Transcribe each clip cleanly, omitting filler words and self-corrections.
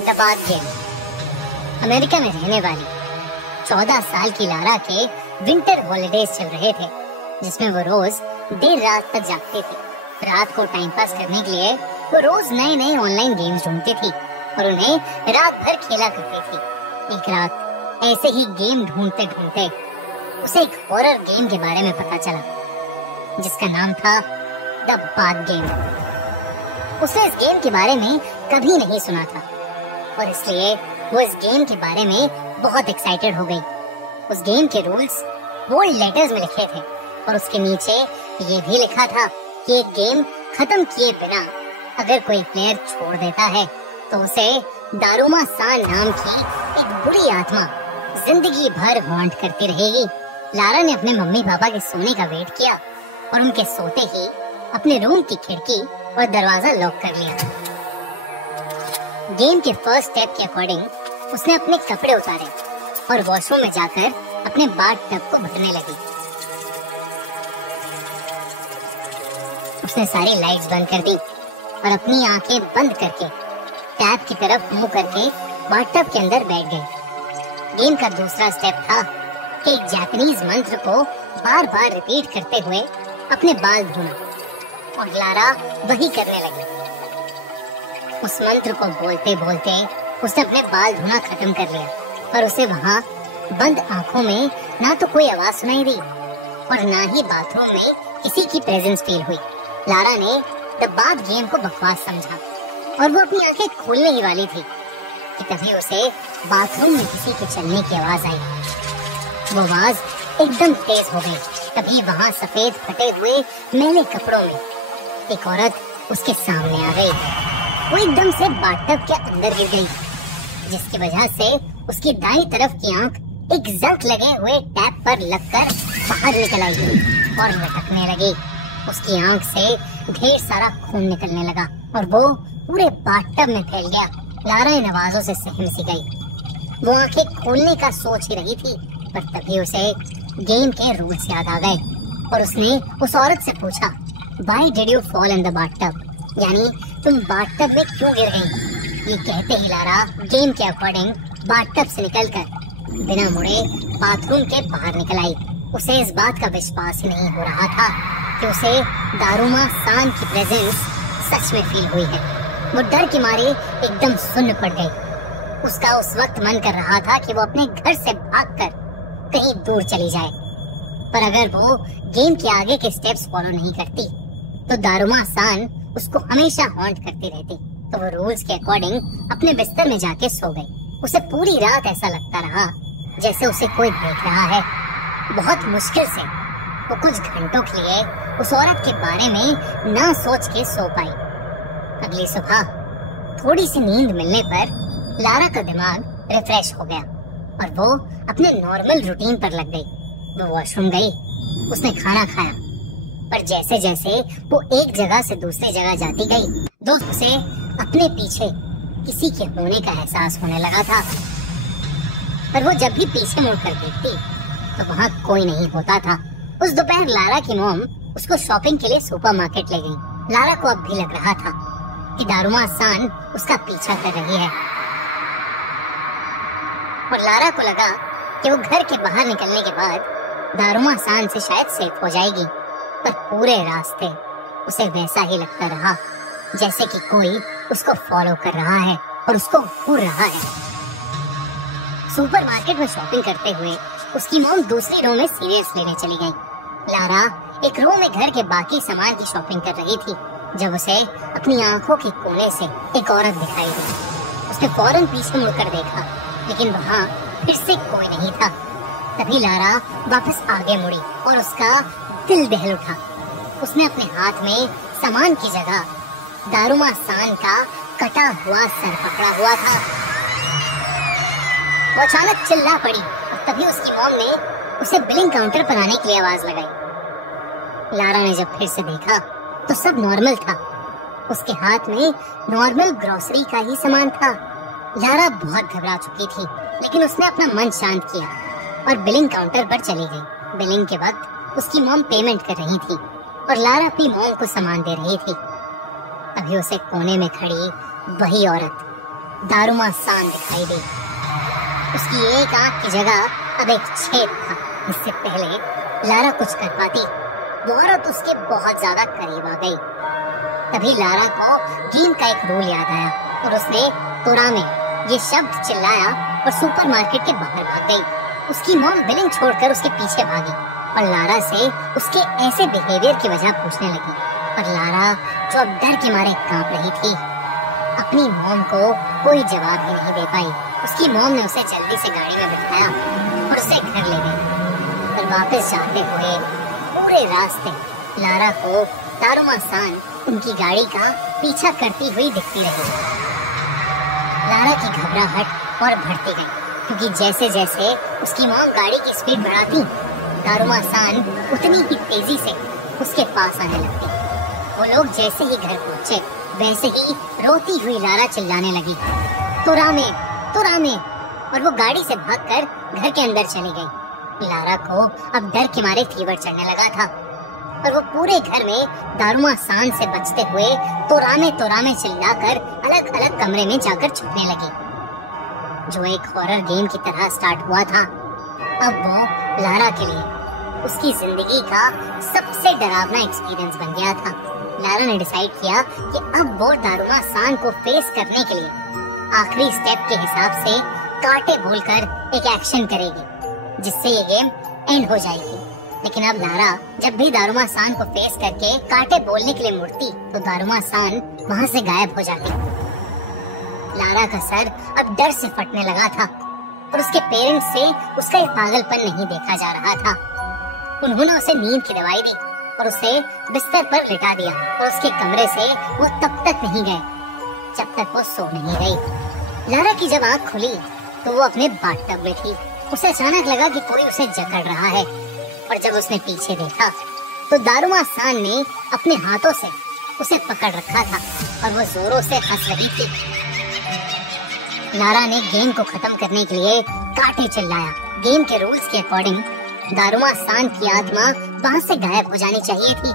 The bath game. America में रहने वाली 14 साल की लारा के विंटर हॉलिडेज चल रहे थे, जिसमें वो रोज देर रात तक जागती थी। रात को टाइम पास करने के लिए वो रोज नए नए ऑनलाइन गेम्स ढूंढती थी और उन्हें रात भर खेला करती थी। एक रात ऐसे ही गेम ढूंढते ढूंढते उसे एक हॉरर गेम के बारे में पता चला, जिसका नाम था द बाथ गेम। उसने इस गेम के बारे में कभी नहीं सुना था और इसलिए वो इस गेम के बारे में बहुत एक्साइटेड हो गई। उस गेम के रूल्स बोल्ड लेटर्स में लिखे थे और उसके नीचे ये भी लिखा था कि ये गेम खत्म किए बिना अगर कोई प्लेयर छोड़ देता है तो उसे दारुमा सान नाम की एक बुरी आत्मा जिंदगी भर हॉन्ट करती रहेगी। लारा ने अपने मम्मी पापा के सोने का वेट किया और उनके सोते ही अपने रूम की खिड़की और दरवाजा लॉक कर लिया। गेम के फर्स्ट स्टेप के अकॉर्डिंग उसने अपने कपड़े उतारे और वॉशरूम में जाकर अपने बाथ टब को भरने लगी। उसने सारी लाइट्स बंद कर दी और अपनी आंखें बंद करके टैप की तरफ मुंह करके बाथ टब के अंदर बैठ गई। गेम का दूसरा स्टेप था कि एक जापानीज मंत्र को बार बार रिपीट करते हुए अपने बाल धोना, और लारा वही करने लगी। उस मंत्र को बोलते बोलते उसने अपने बाल धोना खत्म कर लिया और उसे वहाँ बंद आंखों में ना तो कोई आवाज सुनाई दी और ना ही बाथरूम में किसी की प्रेजेंस फील हुई। लारा ने द बाथ गेम को बकवास समझा और वो अपनी आंखें खोलने ही वाली थी कि तभी उसे बाथरूम में किसी के चलने की आवाज आई। वो आवाज एकदम तेज हो गई। तभी वहाँ सफेद फटे हुए मैले कपड़ों में एक औरत उसके सामने आ गई। वो एकदम से बाथटब के अंदर गिर गई, जिसकी वजह से उसकी दाईं तरफ की आंख एक जंग लगे हुए टैप पर लगकर बाहर निकल आई और लटकने लगी। उसकी आंख से ढेर सारा खून निकलने लगा और वो पूरे बाथटब में फैल गया। लारा इन आवाजों से सहम सी गई। वो आंखें खोलने का सोच ही रही थी, पर तभी उसे गेम के रूल्स याद आ गए और उसने उस औरत से पूछा, Why did you fall in the bathtub? यानी तुम बाथटब में क्यों गिर गई? ये कहते ही लारा गेम के अकॉर्डिंग बाथटब से निकलकर बिना मुड़े बाथरूम के बाहर निकल आई। उसे इस बात का विश्वास ही नहीं हो रहा था कि उसे दारुमा सान की प्रेजेंस सच में फील हुई है। वो डर के मारे एकदम सुन्न पड़ गई। उसका उस वक्त मन कर रहा था कि वो अपने घर से भागकर कहीं दूर चली जाए, पर अगर वो गेम के आगे के स्टेप्स फॉलो नहीं करती तो दारुमा सान उसको हमेशा हॉन्ट करती रहती। तो वो रूल्स के अकॉर्डिंग अपने बिस्तर में जाके सो गई। उसे पूरी रात ऐसा लगता रहा जैसे उसे कोई देख रहा है। बहुत मुश्किल से वो कुछ घंटों के लिए उस औरत के बारे में ना सोच के सो पाई। अगली सुबह थोड़ी सी नींद मिलने पर लारा का दिमाग रिफ्रेश हो गया और वो अपने नॉर्मल रूटीन पर लग गई। वो वॉशरूम गई, उसने खाना खाया, पर जैसे जैसे वो एक जगह से दूसरी जगह जाती गई तो उसे अपने पीछे किसी के होने का एहसास होने लगा था। पर वो जब भी पीछे मुड़कर देखती तो वहाँ कोई नहीं होता था। उस दोपहर लारा की मॉम उसको शॉपिंग के लिए सुपरमार्केट ले गई। लारा को अब भी लग रहा था कि दारुमा सान उसका पीछा कर रही है और लारा को लगा कि वो घर के बाहर निकलने के बाद दारुमा सान से शायद सेफ हो जाएगी, पर पूरे रास्ते उसे वैसा ही लगता रहा जैसे कि कोई उसको फॉलो कर रहा है और उसको घूर रहा है। सुपरमार्केट में शॉपिंग करते हुए उसकी मॉम दूसरी रो में सीरियल्स लेने चली गई। लारा एक रो में घर के बाकी सामान की शॉपिंग कर रही थी जब उसे अपनी आंखों के कोने से एक औरत दिखाई दी। उसने फौरन पीछे मुड़कर देखा, लेकिन वहाँ फिर से कोई नहीं था। तभी लारा वापस आगे मुड़ी और उसका दिल दहल उठा। उसने अपने हाथ में सामान की जगह दारुमा सान का कटा हुआ सर पकड़ा हुआ था। वो अचानक चिल्ला पड़ी और तभी उसकी मॉम ने उसे बिलिंग काउंटर पर आने के लिए आवाज लगाई। लारा ने जब फिर से देखा तो सब नॉर्मल था। उसके हाथ में नॉर्मल ग्रोसरी का ही सामान था। लारा बहुत घबरा चुकी थी, लेकिन उसने अपना मन शांत किया और बिलिंग काउंटर पर चली गई। बिलिंग के वक्त उसकी मॉम पेमेंट कर रही थी और लारा अपनी मॉम को सामान दे रही थी। अभी उसे कोने में खड़ी वही औरत दारुमा सान दिखाई दी। उसकी एक आंख की जगह अब एक छेद था। इससे पहले लारा कुछ कर पाती, वो औरत उसके बहुत ज्यादा करीब आ गई। तभी लारा को गेम का एक रूल याद आया और उसने तोरामे ये शब्द चिल्लाया और सुपरमार्केट के बाहर भाग गई। उसकी मॉम बिलिंग छोड़कर उसके पीछे भागी और लारा से उसके ऐसे बिहेवियर की वजह पूछने लगी। पर लारा, जो अब डर के मारे कांप रही थी, अपनी मॉम को कोई जवाब ही नहीं दे पाई। उसकी मॉम ने उसे जल्दी से गाड़ी में बिठाया और उसे घर ले गई। पर वापस जाते हुए पूरे रास्ते लारा को दारुमा सान उनकी गाड़ी का पीछा करती हुई दिखती रही। लारा की घबराहट और बढ़ती गई, क्योंकि जैसे जैसे उसकी मॉम गाड़ी की स्पीड बढ़ाती, दारुमा सान उतनी ही तेजी से उसके पास आने लगती। वो लोग जैसे ही घर पहुंचे, वैसे ही रोती हुई लारा चिल्लाने लगी, तोरामे तोरामे, और वो गाड़ी से भागकर घर के अंदर चली गई। लारा को अब डर के मारे फीवर चढ़ने लगा था और वो पूरे घर में दारुमा सान से बचते हुए तोरामे तोरामे चिल्लाकर अलग अलग कमरे में जाकर छुपने लगी। जो एक हॉरर गेम की तरह स्टार्ट हुआ था, अब वो लारा के लिए उसकी जिंदगी का सबसे डरावना एक्सपीरियंस बन गया था। लारा ने डिसाइड किया कि अब वो दारुमा सान को फेस करने के लिए आखिरी स्टेप के हिसाब से कांटे बोलकर एक एक्शन करेगी, जिससे ये गेम एंड हो जाएगी। लेकिन अब लारा जब भी दारुमा सान को फेस करके कांटे बोलने के लिए मुड़ती, तो दारुमा सान वहाँ से गायब हो जाती। लारा का सर अब डर से फटने लगा था और उसके पेरेंट्स से उसका ये पागलपन नहीं देखा जा रहा था। उन्होंने उसे नींद की दवाई दी और उसे बिस्तर पर लिटा दिया और उसके कमरे से वो तब तक नहीं गए जब तक वो सो नहीं गई। लारा की जब आँख खुली तो वो अपने बाथटब में थी। उसे अचानक लगा कि कोई उसे जकड़ रहा है और जब उसने पीछे देखा तो दारुमा सान ने अपने हाथों से उसे पकड़ रखा था और वो जोरों से हंस रही थी। लारा ने गेम को खत्म करने के लिए कांटे चिल्लाया। गेम के रूल्स के अकॉर्डिंग दारुमा सान की आत्मा वहाँ से गायब हो जानी चाहिए थी,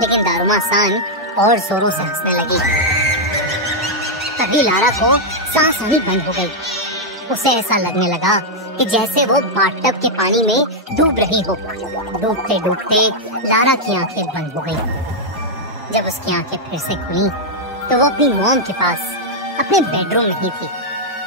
लेकिन दारुमा सान और जोरों से हंसने लगी। तभी लारा को सांस आनी बंद हो गई। उसे ऐसा लगने लगा कि जैसे वो बाथटब के पानी में डूब रही हो। डूबते डूबते लारा की आंखें बंद हो गई। जब उसकी आंखें फिर से खुली तो वो अपनी मॉम के पास अपने बेडरूम में ही थी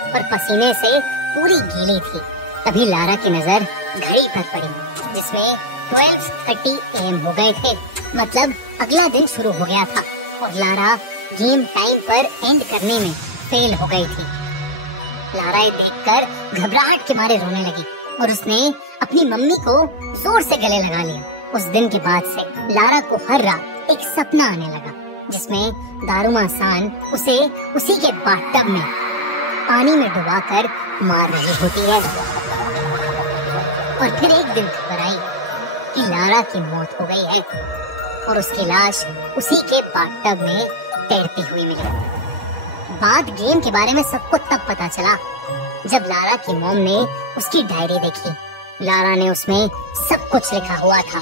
और पसीने से पूरी गीली थी। तभी लारा की नजर घड़ी पर पड़ी, जिसमें 12:30 AM हो गए थे। मतलब अगला दिन शुरू हो गया था और लारा गेम टाइम पर एंड करने में फेल हो गई थी। लारा ये देखकर घबराहट के मारे रोने लगी और उसने अपनी मम्मी को जोर से गले लगा लिया। उस दिन के बाद से लारा को हर रात एक सपना आने लगा, जिसमें दारुमा सान उसे उसी के बाथटब में पानी में डुबाकर मार रही होती है। और फिर एक दिन खबर आई कि लारा की मौत हो गई है और उसकी लाश उसी के बाथटब में तैरती हुई मिली। बात गेम के बारे में सबको तब पता चला जब लारा की मॉम ने उसकी डायरी देखी। लारा ने उसमें सब कुछ लिखा हुआ था।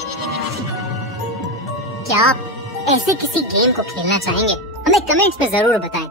क्या आप ऐसे किसी गेम को खेलना चाहेंगे? हमें कमेंट्स में जरूर बताएं।